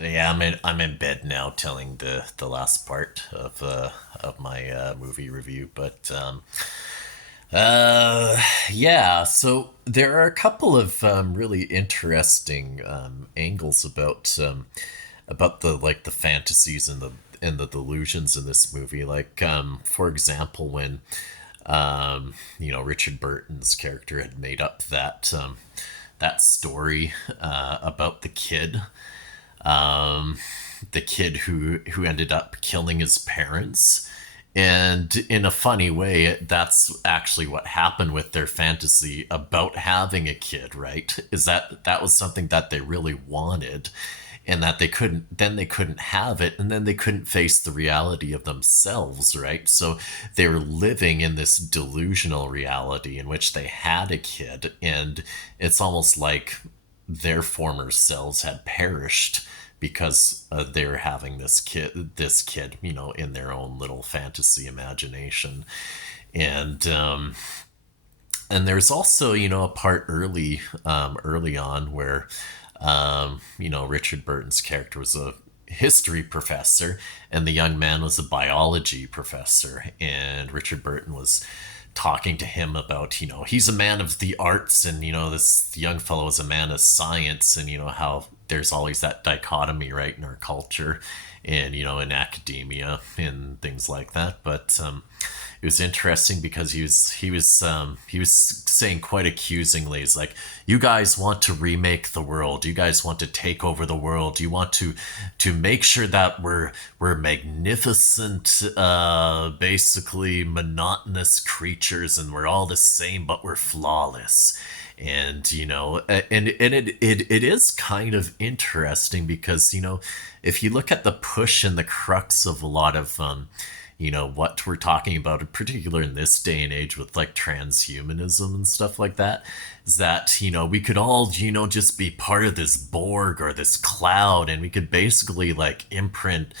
Yeah, I'm in bed now, telling the last part of my movie review. But uh, yeah, so there are a couple of really interesting angles about the like the fantasies and the delusions in this movie. Like, for example, when Richard Burton's character had made up that story about the kid who ended up killing his parents. And in a funny way, that's actually what happened with their fantasy about having a kid, right? Is that was something that they really wanted, and that they couldn't have it, and then they couldn't face the reality of themselves, right? So they were living in this delusional reality in which they had a kid, and it's almost like their former selves had perished because they were having this kid, in their own little fantasy imagination. And um and there's also, a part early on where Richard Burton's character was a history professor, and the young man was a biology professor, and Richard Burton was talking to him about, he's a man of the arts, and this young fellow is a man of science, and how there's always that dichotomy, right, in our culture, and in academia and things like that. But it was interesting because he was saying quite accusingly, he's like, you guys want to remake the world, you guys want to take over the world, you want to make sure that we're magnificent, basically monotonous creatures, and we're all the same, but we're flawless. And it is kind of interesting because, if you look at the push and the crux of a lot of what we're talking about, in particular in this day and age with like transhumanism and stuff like that, is that, we could all, just be part of this Borg or this cloud, and we could basically like implant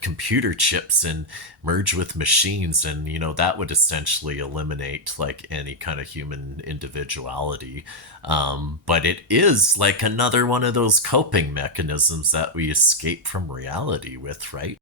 computer chips and merge with machines, and that would essentially eliminate like any kind of human individuality. But it is like another one of those coping mechanisms that we escape from reality with, right?